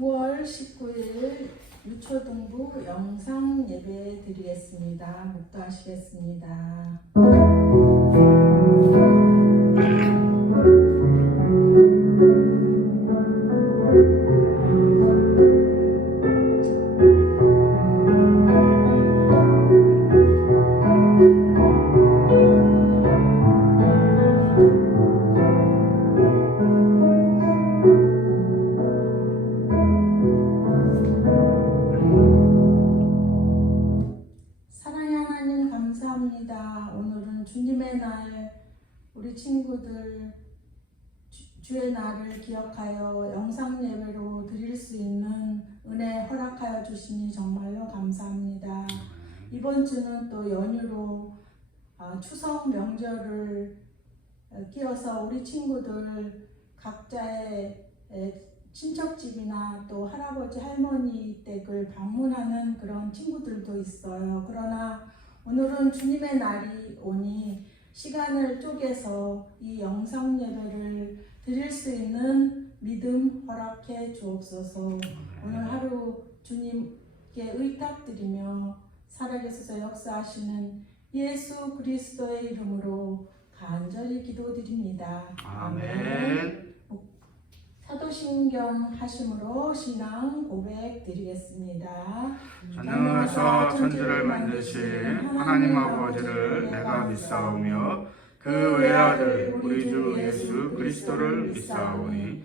9월 19일 유초등부 영상 예배 드리겠습니다. 묵도하시겠습니다. 정말로 감사합니다. 이번 주는 또 연휴로 아, 추석 명절을 어, 끼어서 우리 친구들 각자의 에, 친척집이나 또 할아버지 할머니 댁을 방문하는 그런 친구들도 있어요. 그러나 오늘은 주님의 날이 오니 시간을 쪼개서 이 영상 예배를 드릴 수 있는 믿음 허락해 주옵소서. 오늘 하루 주님 께 의탁드리며 살아계셔서 역사하시는 예수 그리스도의 이름으로 간절히 기도드립니다. 아멘. 사도신경 하심으로 신앙 고백 드리겠습니다. 전능하사 천지를 만드신 하나님 아버지를 내가 믿사오며 그 외아들 우리 주 예수 그리스도를 믿사오니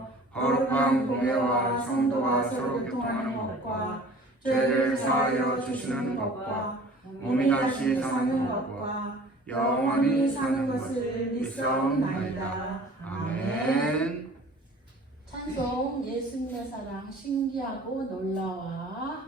거룩한 공예와 성도가 서로 교통하는 것과 죄를 사하여 주시는 것과 몸이 다시 사는 것과 영원히 사는 것을 믿사옵나이다. 아멘. 찬송 예수님의 사랑 신기하고 놀라와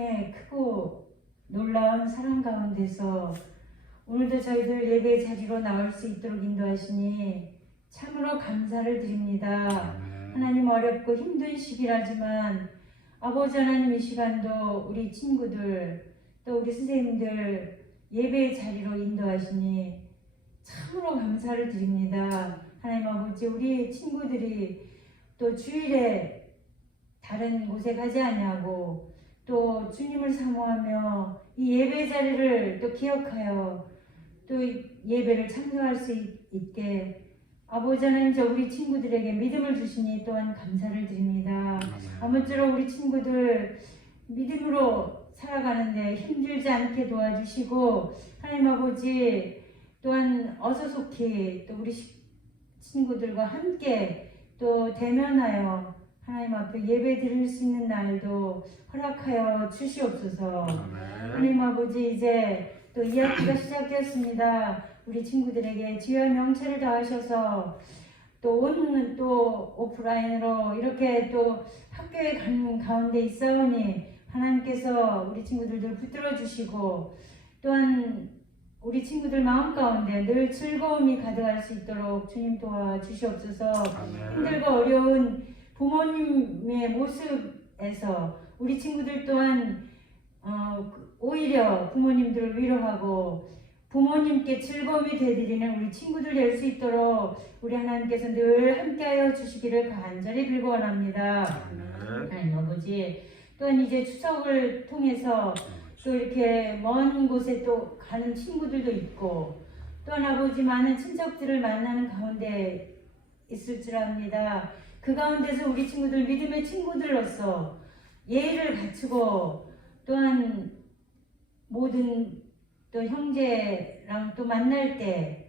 하나님의 크고 놀라운 사랑 가운데서 오늘도 저희들 예배 자리로 나올 수 있도록 인도하시니 참으로 감사를 드립니다. 하나님 어렵고 힘든 시기라지만 아버지 하나님 이 시간도 우리 친구들 또 우리 선생님들 예배 자리로 인도하시니 참으로 감사를 드립니다. 하나님 아버지 우리 친구들이 또 주일에 다른 곳에 가지 아니하고 또 주님을 사모하며 이 예배 자리를 또 기억하여 또 예배를 참석할 수 있- 있게 아버지 하나님 저 우리 친구들에게 믿음을 주시니 또한 감사를 드립니다. 아무쪼록 우리 친구들 믿음으로 살아가는데 힘들지 않게 도와주시고 하나님 아버지 또한 어서 속히 또 우리 시- 친구들과 함께 또 대면하여 하나님 앞에 예배 드릴 수 있는 날도 허락하여 주시옵소서. 아멘. 하나님 아버지 이제 또 2학기가 시작되었습니다. 우리 친구들에게 지혜와 명체를 다하셔서 또온또 오프라인으로 이렇게 또 학교에 가는 가운데 있사오니 하나님께서 우리 친구들도 붙들어 주시고 또한 우리 친구들 마음 가운데 늘 즐거움이 가득할 수 있도록 주님 도와 주시옵소서. 힘들고 어려운 부모님의 모습에서 우리 친구들 또한 어, 그- 오히려 부모님들을 위로하고 부모님께 즐거움이 되드리는 우리 친구들 될 수 있도록 우리 하나님께서 늘 함께하여 주시기를 간절히 빌고 원합니다. 하나님 아버지 또한 이제 추석을 통해서 또 이렇게 먼 곳에 또 가는 친구들도 있고 또한 아버지 많은 친척들을 만나는 가운데 있을 줄 압니다. 그 가운데서 우리 친구들 믿음의 친구들로서 예의를 갖추고 또한 모든 또 형제랑 또 만날 때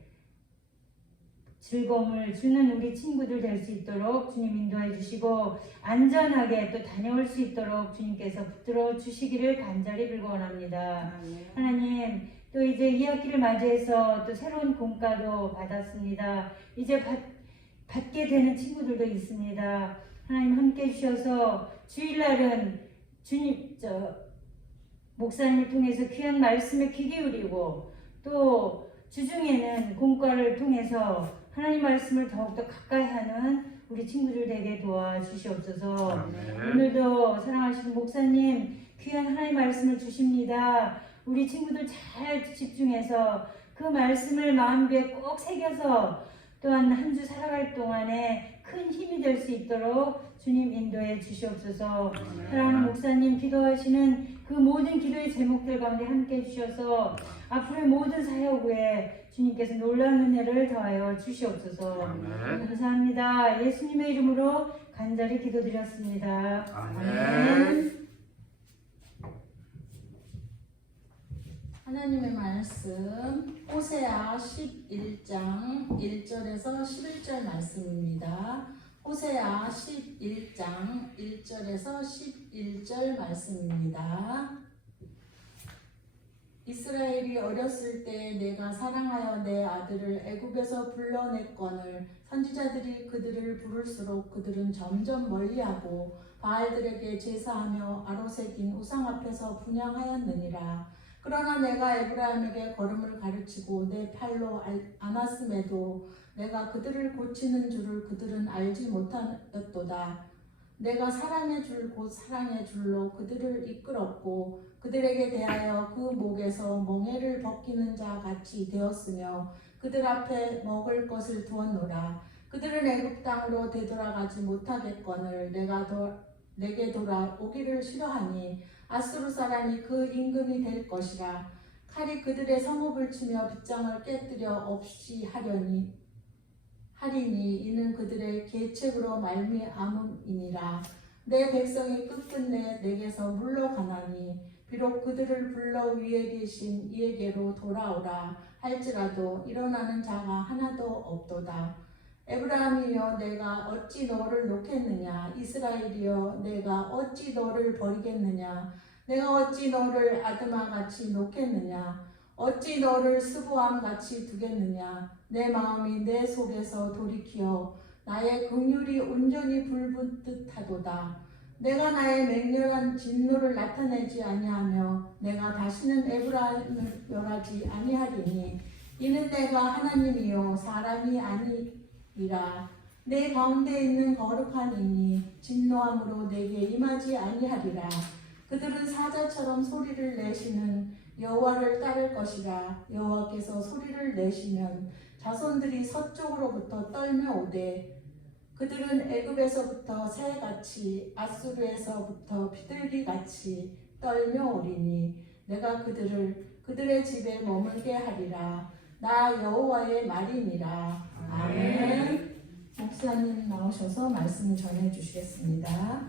즐거움을 주는 우리 친구들 될 수 있도록 주님 인도해 주시고 안전하게 또 다녀올 수 있도록 주님께서 붙들어 주시기를 간절히 빌고 원합니다. 하나님 또 이제 2학기를 맞이해서 또 새로운 공과도 받았습니다. 이제 받, 받게 되는 친구들도 있습니다. 하나님 함께 해주셔서 주일날은 주님 저 목사님을 통해서 귀한 말씀에 귀 기울이고 또 주중에는 공과를 통해서 하나님 말씀을 더욱더 가까이 하는 우리 친구들 되게 도와주시옵소서. 아멘. 오늘도 사랑하시는 목사님 귀한 하나님 말씀을 주십니다. 우리 친구들 잘 집중해서 그 말씀을 마음에 꼭 새겨서 또한 한 주 살아갈 동안에 큰 힘이 될 수 있도록 주님 인도해 주시옵소서. 사랑하는 목사님 기도하시는 그 모든 기도의 제목들 가운데 함께 해주셔서 앞으로의 모든 사역 후에 주님께서 놀라운 은혜를 더하여 주시옵소서. 아멘. 감사합니다. 예수님의 이름으로 간절히 기도드렸습니다. 아멘. 하나님의 말씀 호세아 11장 1절에서 11절 말씀입니다. 호세아 11장 1절에서 11절 말씀입니다. 이스라엘이 어렸을 때 내가 사랑하여 내 아들을 애굽에서 불러냈거늘 선지자들이 그들을 부를수록 그들은 점점 멀리하고 바알들에게 제사하며 아로새긴 우상 앞에서 분양하였느니라. 그러나 내가 에브라임에게 걸음을 가르치고 내 팔로 알- 안았음에도 내가 그들을 고치는 줄을 그들은 알지 못하였도다. 내가 사랑의 줄 곧 사랑의 줄로 그들을 이끌었고 그들에게 대하여 그 목에서 멍에를 벗기는 자 같이 되었으며 그들 앞에 먹을 것을 두었노라. 그들은 애굽 땅으로 되돌아가지 못하겠거늘 내가 도, 내게 돌아오기를 싫어하니 아수르 사람이 그 임금이 될 것이라. 칼이 그들의 성읍을 치며 빗장을 깨뜨려 없이 하려니 하리니 이는 그들의 계책으로 말미암음이니라. 내 백성이 끝끝내 내게서 물러가나니 비록 그들을 불러 위에 계신 이에게로 돌아오라 할지라도 일어나는 자가 하나도 없도다. 에브라임이여 내가 어찌 너를 놓겠느냐? 이스라엘이여 내가 어찌 너를 버리겠느냐? 내가 어찌 너를 아드마 같이 놓겠느냐? 어찌 너를 스보암 같이 두겠느냐? 내 마음이 내 속에서 돌이키어 나의 긍휼이 온전히 불붙 듯하도다. 내가 나의 맹렬한 진노를 나타내지 아니하며 내가 다시는 에브라임을 멸하지 아니하리니 이는 내가 하나님이요 사람이 아니 니라. 내 가운데 있는 거룩한 이니 진노함으로 내게 임하지 아니하리라. 그들은 사자처럼 소리를 내시는 여호와를 따를 것이라. 여호와께서 소리를 내시면 자손들이 서쪽으로부터 떨며 오되 그들은 애굽에서부터 새같이 아수르에서부터 비둘기같이 떨며 오리니 내가 그들을 그들의 집에 머물게 하리라 나 여호와의 말이니라 아멘 목사님 나오셔서 말씀 전해 주시겠습니다.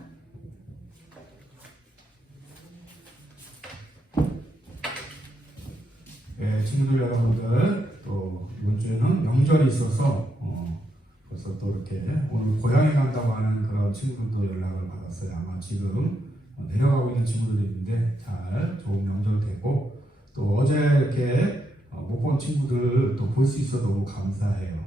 예, 친구들 여러분들 또 이번 주에는 명절이 있어서 어, 벌써 또 이렇게 오늘 고향에 간다고 하는 그런 친구들도 연락을 받았어요. 아마 지금 내려가고 있는 친구들이 있는데 잘 좋은 명절 되고 또 어제 이렇게 못 본 친구들 또 볼 수 있어 너무 감사해요.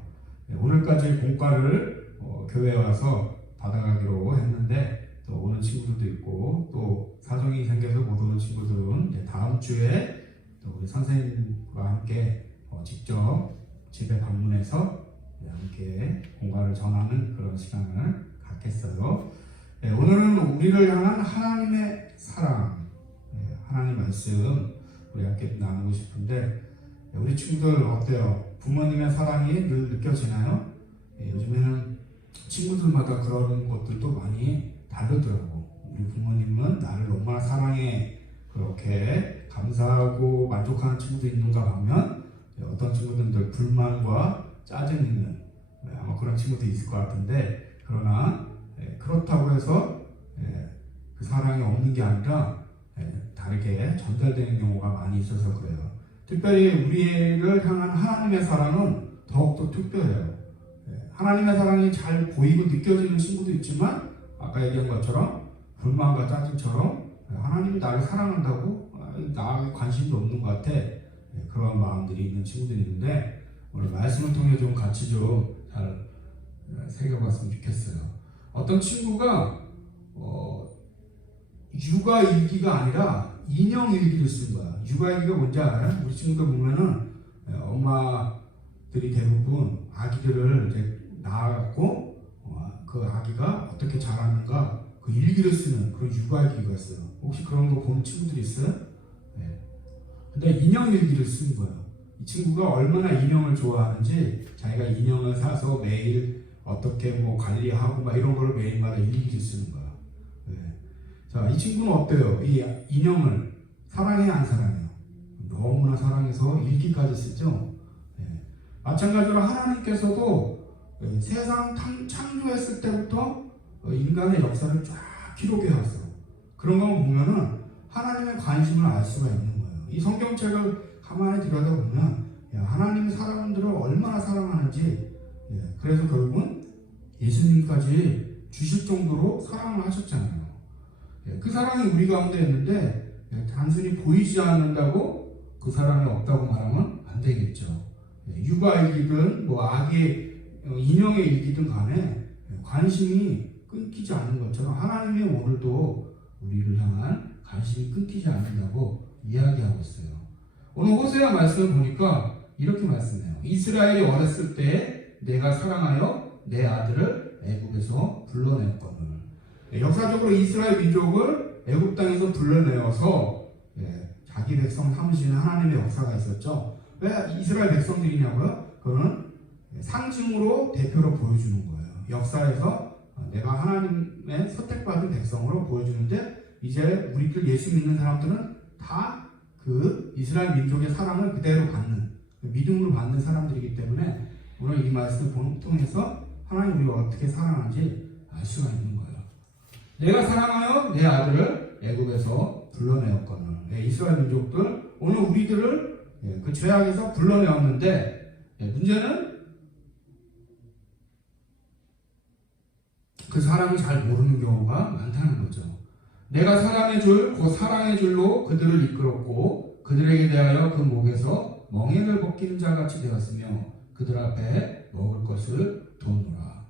예, 오늘까지 공과를 어, 교회에 와서 받아가기로 했는데 또 오는 친구들도 있고 또 사정이 생겨서 못 오는 친구들은 다음 주에 또 우리 선생님과 함께 어, 직접 집에 방문해서 네, 함께 공과를 전하는 그런 시간을 갖겠어요. 네, 오늘은 우리를 향한 하나님의 사랑, 네, 하나님 말씀 우리 함께 나누고 싶은데 네, 우리 친구들 어때요? 부모님의 사랑이 늘 느껴지나요? 네, 요즘에는 친구들마다 그런 것들도 많이 다르더라고. 우리 부모님은 나를 얼마나 사랑해 그렇게 감사하고 만족하는 친구도 있는가 하면 어떤 친구들은 늘 불만과 짜증 있는 네, 아마 그런 친구도 있을 것 같은데 그러나 예, 그렇다고 해서 예, 그 사랑이 없는 게 아니라 예, 다르게 전달되는 경우가 많이 있어서 그래요. 특별히 우리를 향한 하나님의 사랑은 더욱더 특별해요. 예, 하나님의 사랑이 잘 보이고 느껴지는 친구도 있지만 아까 얘기한 것처럼 불만과 짜증처럼 하나님이 나를 사랑한다고 아, 나에 관심도 없는 것 같아 예, 그런 마음들이 있는 친구들이 있는데 오늘 말씀을 통해 좀 같이 좀 잘 새겨봤으면 좋겠어요. 어떤 친구가 어, 육아 일기가 아니라 인형 일기를 쓴 거야. 육아 일기가 뭔지 알아요? 우리 친구들 보면은 예, 엄마들이 대부분 아기들을 이제 낳았고 어, 그 아기가 어떻게 자라는가 그 일기를 쓰는 그런 육아 일기가 있어요. 혹시 그런 거본 친구들 있어요? 네. 근데 인형 일기를 쓴 거예요. 이 친구가 얼마나 인형을 좋아하는지 자기가 인형을 사서 매일 어떻게 뭐 관리하고 막 이런 걸 매일마다 일기를 쓰는. 네. 자, 이 친구는 어때요? 이 인형을 사랑해 안 사랑해요? 너무나 사랑해서 일기까지 쓰죠. 네. 마찬가지로 하나님께서도 네, 세상 탕- 창조했을 때부터 어, 인간의 역사를 쫙 기록해 왔어. 그런 거 보면은 하나님의 관심을 알 수가 있는 거예요. 이 성경책을 가만히 들여다 보면 야, 하나님이 사람들을 얼마나 사랑하는지 예, 그래서 결국은 예수님까지 주실 정도로 사랑을 하셨잖아요. 예, 그 사랑이 우리 가운데 있는데 예, 단순히 보이지 않는다고 그 사랑이 없다고 말하면 안 되겠죠. 예, 육아일기든 뭐 아기 어, 인형의 일기든 간에 예, 관심이 끊기지 않는 것처럼 하나님이 오늘도 우리를 향한 관심이 끊기지 않는다고 이야기하고 있어요. 오늘 호세아 말씀을 보니까 이렇게 말씀해요. 이스라엘이 어렸을 때 내가 사랑하여 내 아들을 애굽에서 불러냈거늘. 예, 역사적으로 이스라엘 민족을 애굽 땅에서 불러내어서 예, 자기 백성 삼으시는 하나님의 역사가 있었죠. 왜 이스라엘 백성들이냐고요? 그거는 상징으로 대표로 보여주는 거예요. 역사에서 내가 하나님의 선택받은 백성으로 보여주는데 이제 우리들 예수 믿는 사람들은 다 그 이스라엘 민족의 사랑을 그대로 받는 믿음으로 받는 사람들이기 때문에 오늘 이 말씀을 통해서 하나님 우리가 어떻게 사랑하는지 알 수가 있는 거예요. 내가 사랑하여 내 아들을 애굽에서 불러내었거늘 네, 이스라엘 민족들 오늘 우리들을 예, 그 죄악에서 불러내었는데 예, 문제는 그 사랑을 잘 모르는 경우가 많다는 거죠. 내가 사랑의 줄, 곧 사랑의 줄로 그들을 이끌었고 그들에게 대하여 그 목에서 멍에를 벗기는 자 같이 되었으며 그들 앞에 먹을 것을 두노라.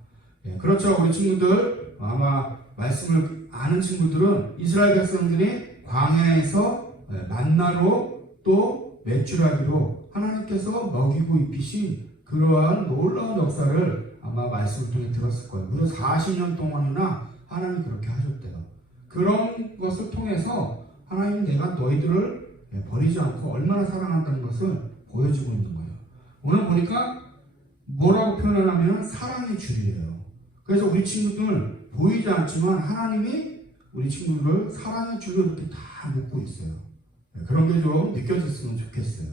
예, 그렇죠, 우리 친구들 아마 말씀을 아는 친구들은 이스라엘 백성들이 광야에서 예, 만나로 또 매출하기로 하나님께서 먹이고 입히신 그러한 놀라운 역사를 아마 말씀을 통해 들었을 거예요. 무려 40년 동안이나 하나님 그렇게 하셨대요. 그런 것을 통해서 하나님 내가 너희들을 버리지 않고 얼마나 사랑한다는 것을 보여주고 있는 거예요. 오늘 보니까 뭐라고 표현을 하면 사랑의 줄이에요. 그래서 우리 친구들 보이지 않지만 하나님이 우리 친구를 사랑의 줄로 이렇게 다 묶고 있어요. 예, 그런 게 좀 느껴졌으면 좋겠어요.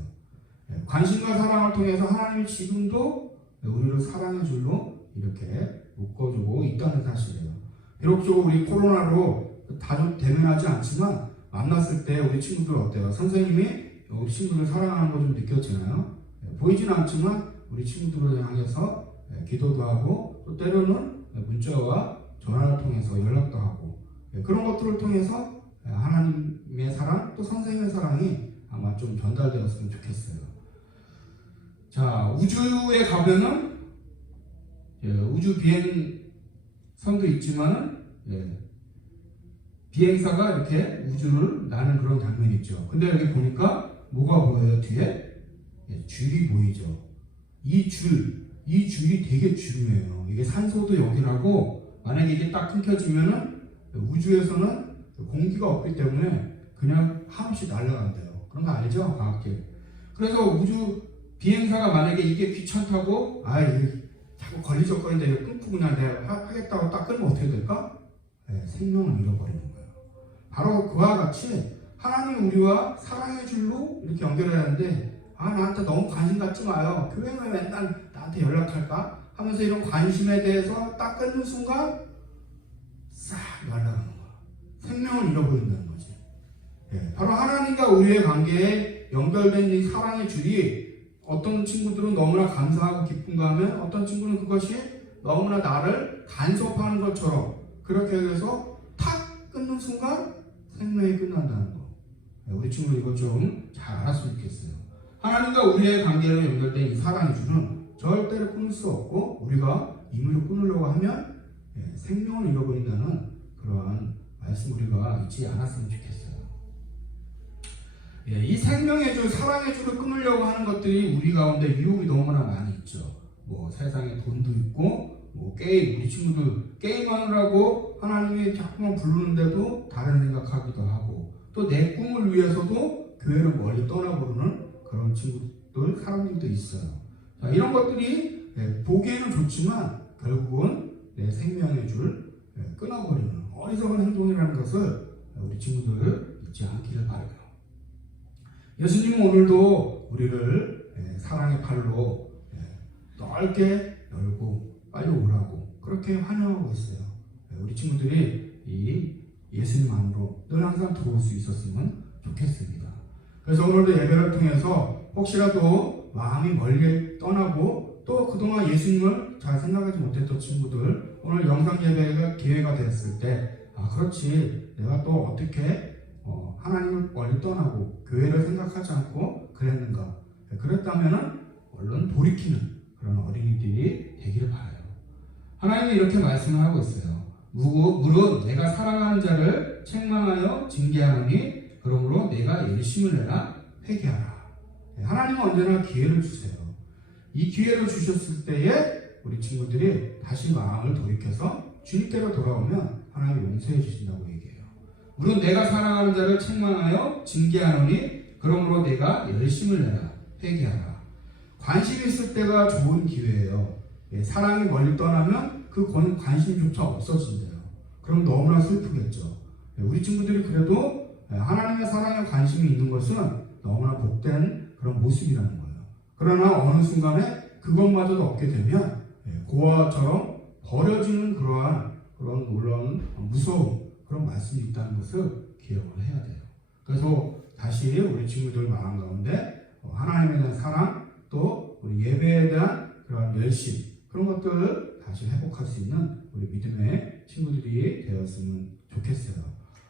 예, 관심과 사랑을 통해서 하나님이 지금도 우리를 사랑의 줄로 이렇게 묶어주고 있다는 사실이에요. 비록 우리 코로나로 다좀 대면하지 않지만 만났을 때 우리 친구들 어때요? 선생님이 우리 친구들 사랑하는 거 좀 느꼈잖아요. 예, 보이진 않지만 우리 친구들을 향해서 예, 기도도 하고 또 때로는 문자와 전화를 통해서 연락도 하고 예, 그런 것들을 통해서 예, 하나님의 사랑 또 선생님의 사랑이 아마 좀 전달되었으면 좋겠어요. 자 우주에 가면은 예, 우주 비행선도 있지만 예, 비행사가 이렇게 우주를 나는 그런 장면이 있죠. 근데 여기 보니까 뭐가 보여요 뒤에 예, 줄이 보이죠. 이 줄, 이 줄이 되게 중요해요. 이게 산소도 여기라고 만약에 이게 딱 끊겨지면은 우주에서는 공기가 없기 때문에 그냥 한없이 날아간대요. 그런 거 알죠? 과학계. 그래서 우주 비행사가 만약에 이게 귀찮다고 아 이게 자꾸 걸리적거리는데 이거 끊고 그냥 내가 하- 하겠다고 딱 끊으면 어떻게 될까? 네, 생명을 잃어버리는 거예요. 바로 그와 같이 하나님 우리와 사랑의 줄로 이렇게 연결해야 하는데 아 나한테 너무 관심 갖지 마요. 교회는 맨날 나한테 연락할까? 하면서 이런 관심에 대해서 딱 끊는 순간 싹 날아가는 거야. 생명을 잃어버린다는 거지. 예, 바로 하나님과 우리의 관계에 연결된 이 사랑의 줄이 어떤 친구들은 너무나 감사하고 기쁜가 하면 어떤 친구는 그것이 너무나 나를 간섭하는 것처럼 그렇게 해서 탁 끊는 순간 생명이 끝난다는 거. 예, 우리 친구 이거 좀잘 알았으면 좋겠어요. 하나님과 우리의 관계로 연결된 이 사랑의 줄은 절대로 끊을 수 없고 우리가 임의로 끊으려고 하면 예, 생명을 잃어버린다는 그러한 말씀 우리가 잊지 않았으면 좋겠어요. 예, 이 생명의 줄, 사랑의 줄을 끊으려고 하는 것들이 우리 가운데 유혹이 너무나 많이 있죠. 뭐 세상에 돈도 있고, 뭐 게임, 우리 친구들 게임하느라고 하나님이 자꾸만 부르는데도 다른 생각하기도 하고, 또 내 꿈을 위해서도 교회를 멀리 떠나버리는 그런 친구들, 사람들도 있어요. 자, 이런 것들이 예, 보기에는 좋지만 결국은 내 생명의 줄을 예, 끊어버리는 어리석은 행동이라는 것을 우리 친구들 잊지 않기를 바라요. 예수님은 오늘도 우리를 예, 사랑의 팔로 예, 넓게 열고 빨리 오라고 그렇게 환영하고 있어요. 예, 우리 친구들이 이 예수님 안으로 늘 항상 들어올 수 있었으면 좋겠습니다. 그래서 오늘도 예배를 통해서 혹시라도 마음이 멀리 떠나고 또 그동안 예수님을 잘 생각하지 못했던 친구들 오늘 영상 예배가 기회가 됐을 때 아 그렇지 내가 또 어떻게 어, 하나님을 멀리 떠나고 교회를 생각하지 않고 그랬는가 네, 그랬다면은 얼른 돌이키는 그런 어린이들이 되기를 바라요. 하나님이 이렇게 말씀을 하고 있어요. 무- 물은 내가 사랑하는 자를 책망하여 징계하노니 그러므로 내가 열심을 내라 회개하라. 네, 하나님은 언제나 기회를 주세요. 이 기회를 주셨을 때에 우리 친구들이 다시 마음을 돌이켜서 주님께로 돌아오면 하나님 용서해 주신다고 얘기해요. 물론 내가 사랑하는 자를 책망하여 징계하노니 그러므로 내가 열심을 내라 회개하라. 관심 있을 때가 좋은 기회예요. 예, 사랑이 멀리 떠나면 그 관- 관심조차 없어진대요. 그럼 너무나 슬프겠죠. 예, 우리 친구들이 그래도 예, 하나님의 사랑에 관심이 있는 것은 너무나 복된 그런 모습이라는 거예요. 그러나 어느 순간에 그것마저도 없게 되면 예, 고아처럼 버려지는 그러한 그런 놀라운 무서운 그런 말씀이 있다는 것을 기억을 해야 돼요. 그래서 다시 우리 친구들 마음 가운데 어, 하나님에 대한 사랑 또 우리 예배에 대한 그런 열심 그런 것들을 다시 회복할 수 있는 우리 믿음의 친구들이 되었으면 좋겠어요.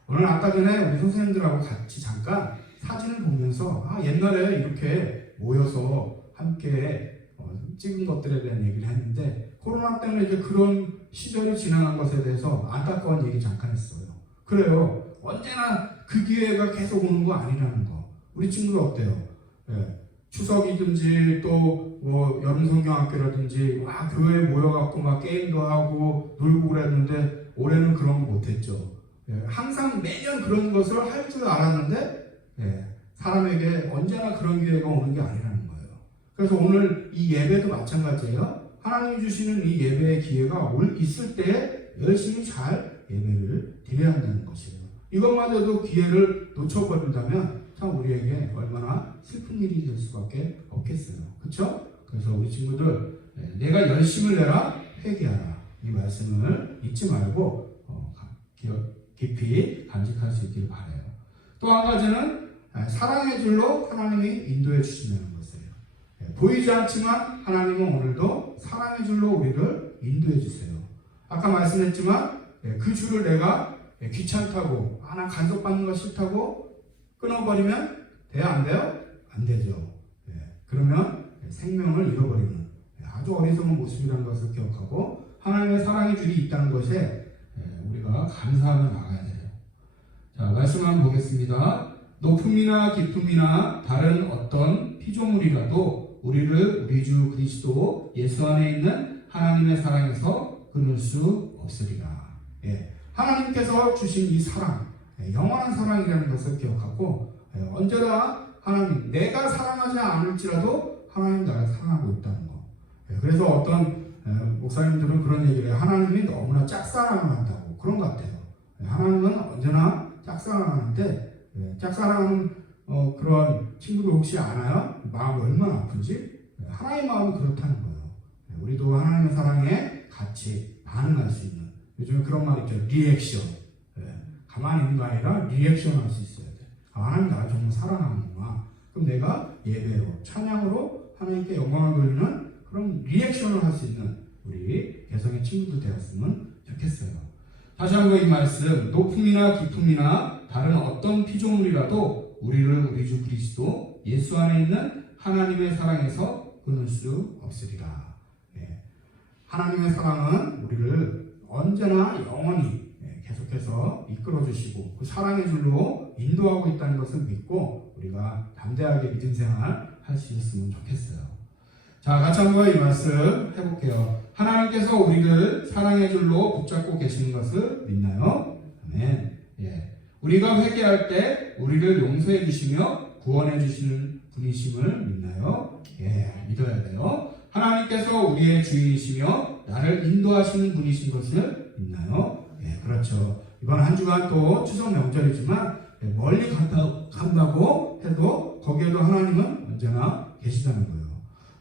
오늘 아까 전에 우리 선생님들하고 같이 잠깐 사진을 보면서 아 옛날에 이렇게 모여서 함께 어, 찍은 것들에 대한 얘기를 했는데 코로나 때문에 이제 그런 시절이 지나간 것에 대해서 안타까운 얘기 잠깐 했어요. 그래요. 언제나 그 기회가 계속 오는 거 아니라는 거. 우리 친구들 어때요? 예, 추석이든지 또 뭐 여름 성경학교라든지 와 교회에 모여갖고 막 게임도 하고 놀고 그랬는데 올해는 그런 거 못했죠. 예, 항상 매년 그런 것을 할 줄 알았는데 예, 사람에게 언제나 그런 기회가 오는 게 아니라는 거예요. 그래서 오늘 이 예배도 마찬가지예요. 하나님이 주시는 이 예배의 기회가 올 있을 때 열심히 잘 예배를 드려야 한다는 것이에요. 이것마저도 기회를 놓쳐버린다면 참 우리에게 얼마나 슬픈 일이 될 수밖에 없겠어요. 그렇죠? 그래서 우리 친구들 예, 내가 열심을 내라 회개하라 이 말씀을 잊지 말고 어, 깊이 간직할 수 있길 바래요. 또 한 가지는 예, 사랑의 줄로 하나님이 인도해 주신다는 것이에요. 예, 보이지 않지만 하나님은 오늘도 사랑의 줄로 우리를 인도해 주세요. 아까 말씀했지만 예, 그 줄을 내가 예, 귀찮다고 아, 나 간섭받는 거 싫다고 끊어버리면 돼요 안 돼요? 안 되죠. 예, 그러면 생명을 잃어버리는 예, 아주 어리석은 모습이라는 것을 기억하고 하나님의 사랑의 줄이 있다는 것에 예, 우리가 감사하며 나가야 돼요. 자 말씀 한번 보겠습니다. 높음이나 깊음이나 다른 어떤 피조물이라도 우리를 우리 주 그리스도 예수 안에 있는 하나님의 사랑에서 끊을 수 없으리라. 예, 하나님께서 주신 이 사랑, 예, 영원한 사랑이라는 것을 기억하고 예, 언제나 하나님, 내가 사랑하지 않을지라도 하나님 나를 사랑하고 있다는 거. 예, 그래서 어떤 예, 목사님들은 그런 얘기를 해요. 하나님이 너무나 짝사랑한다고 그런 것 같아요. 예, 하나님은 언제나 짝사랑하는데 예, 짝사랑하는 어, 그런 친구들 혹시 아나요? 마음이 얼마나 아픈지? 예, 하나님의 마음은 그렇다는 거예요. 예, 우리도 하나님의 사랑에 같이 반응할 수 있는 요즘에 그런 말 있죠. 리액션. 예, 가만히 있는 거 아니라 리액션 할 수 있어야 돼. 아, 하나님 나를 정말 사랑하는구나. 그럼 내가 예배로, 찬양으로 하나님께 영광을 돌리는 그런 리액션을 할 수 있는 우리 개성의 친구들 되었으면 좋겠어요. 다시 한번 이 말씀, 높음이나 깊음이나 다른 어떤 피조물이라도 우리를 우리 주 그리스도 예수 안에 있는 하나님의 사랑에서 끊을 수 없으리라. 예. 하나님의 사랑은 우리를 언제나 영원히 예, 계속해서 이끌어 주시고 그 사랑의 줄로 인도하고 있다는 것을 믿고 우리가 담대하게 믿음 생활 할 수 있으면 좋겠어요. 자, 같이 한번 이 말씀 해볼게요. 하나님께서 우리를 사랑의 줄로 붙잡고 계시는 것을 믿나요? 아멘. 예. 우리가 회개할 때 우리를 용서해 주시며 구원해 주시는 분이심을 믿나요? 예, 믿어야 돼요. 하나님께서 우리의 주인이시며 나를 인도하시는 분이신 것을 믿나요? 예, 그렇죠. 이번 한 주간 또 추석 명절이지만 예, 멀리 간다, 간다고 해도 거기에도 하나님은 언제나 계시다는 거예요.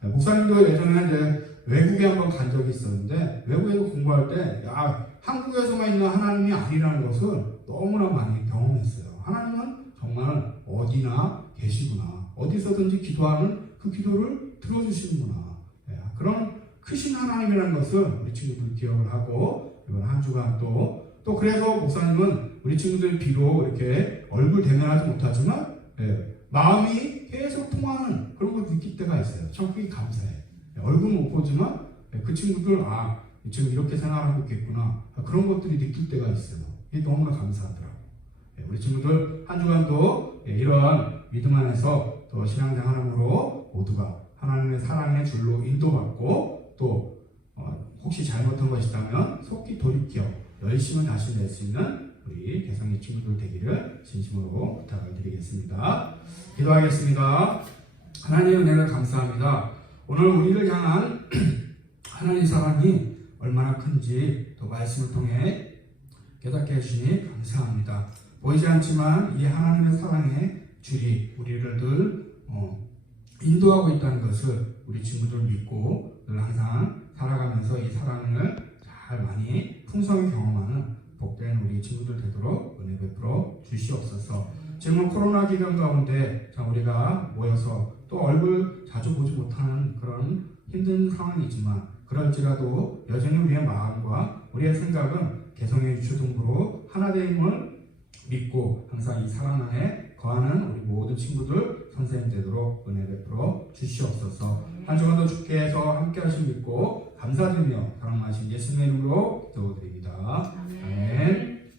예, 목사님도 예전에 이제 외국에 한번 간 적이 있었는데 외국에서 공부할 때 야, 한국에서만 있는 하나님이 아니라는 것을 너무나 많이 경험했어요. 하나님은 정말 어디나 계시구나. 어디서든지 기도하는 그 기도를 들어주시는구나. 예, 그런 크신 하나님이라는 것을 우리 친구들 기억을 하고 이번 한 주간 또, 또 그래서 목사님은 우리 친구들 비록 이렇게 얼굴 대면하지 못하지만 예, 마음이 계속 통하는 그런 걸 느낄 때가 있어요. 참 그게 감사해. 예, 얼굴 못 보지만 예, 그 친구들 아, 이 친구 이렇게 생활하고 있겠구나. 아, 그런 것들이 느낄 때가 있어요. 이게 너무나 감사하더라고요. 예, 우리 친구들 한 주간도 예, 이러한 믿음 안에서 또 신앙생활함으로 모두가 하나님의 사랑의 줄로 인도받고 또 어, 혹시 잘못한 것이 있다면 속히 돌이켜 열심을 다시 낼 수 있는 우리 개성의 친구들 되기를 진심으로 부탁을 드리겠습니다. 기도하겠습니다. 하나님 은혜를 감사합니다. 오늘 우리를 향한 하나님 사랑이 얼마나 큰지 또 말씀을 통해 깨닫게 해주시니 감사합니다. 보이지 않지만 이 하나님의 사랑의 줄이 우리를 늘 어, 인도하고 있다는 것을 우리 친구들 믿고 늘 항상 살아가면서 이 사랑을 잘 많이 풍성히 경험하는 복된 우리 친구들 되도록 은혜 베풀어 주시옵소서. 지금 코로나 기간 가운데 자, 우리가 모여서 또 얼굴 자주 보지 못하는 그런 힘든 상황이지만 그럴지라도 여전히 우리의 마음과 우리의 생각은 개성의 유초동부로 하나됨을 믿고 항상 이 사랑 안에 거하는 우리 모든 친구들 선생님 되도록 은혜 베풀어 주시옵소서 한 주간도 주께서 함께 하심 믿고 감사드리며 사랑하신 예수님의 이름으로 기도드립니다. 아멘.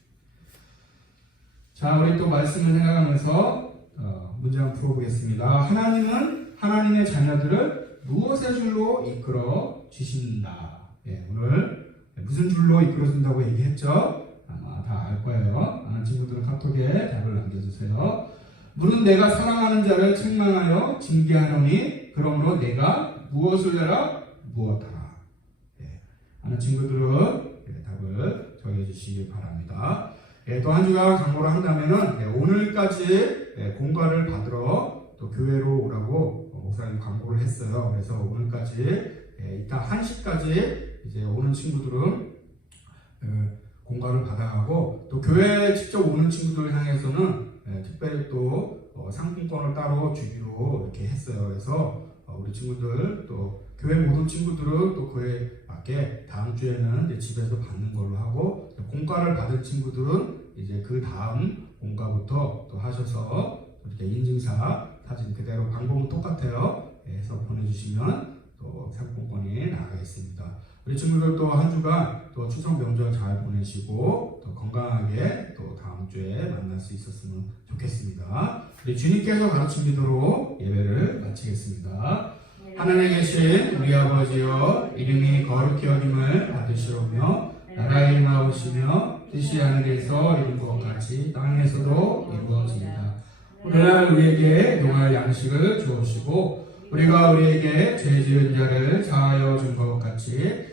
자 우리 또 말씀을 생각하면서 어, 문제 한번 풀어보겠습니다. 하나님은 하나님의 자녀들을 무엇의 줄로 이끌어 주신다? 예, 오늘 무슨 줄로 이끌어 준다고 얘기했죠? 아마 다 알 거예요. 아는 친구들은 카톡에 답을 남겨주세요. 물은 내가 사랑하는 자를 책망하여 징계하노니 그러므로 내가 무엇을 내라? 무엇하라. 예. 아는 친구들은 예, 답을 더해 주시기 바랍니다. 예, 또한 주간 강구를 한다면은 예, 오늘까지 예, 공과를 받으러 또 교회로 오라고 어, 목사님 광고를 했어요. 그래서 오늘까지 예, 이따 1시까지 이제 오는 친구들은 어, 공과를 받아가고 또 교회 직접 오는 친구들 향해서는 예, 특별히 또 어, 상품권을 따로 주기로 이렇게 했어요. 그래서 어, 우리 친구들 또 교회 모든 친구들은 또 그에 맞게 다음 주에는 이제 집에서 받는 걸로 하고 공과를 받은 친구들은 이제 그 다음 공과부터 또 하셔서 이렇게 인증사 사진 그대로 방법은 똑같아요. 예, 해서 보내주시면 또 상품권이 나가겠습니다. 우리 친구들 또 한 주간 또 추석 명절 잘 보내시고 또 건강하게 또 다음 주에 만날 수 있었으면 좋겠습니다. 우리 주님께서 가르친 기도로 예배를 마치겠습니다. 하늘에 계신 우리 아버지여 이름이 거룩히 여김을 받으시오며 나라의 임하오시며 뜻이 하늘에서 이룬 것 같이 땅에서도 이루어집니다. 오늘날 우리에게 용할 양식을 주옵시고 우리가 우리에게 죄 지은 자를 사하여 준 것 같이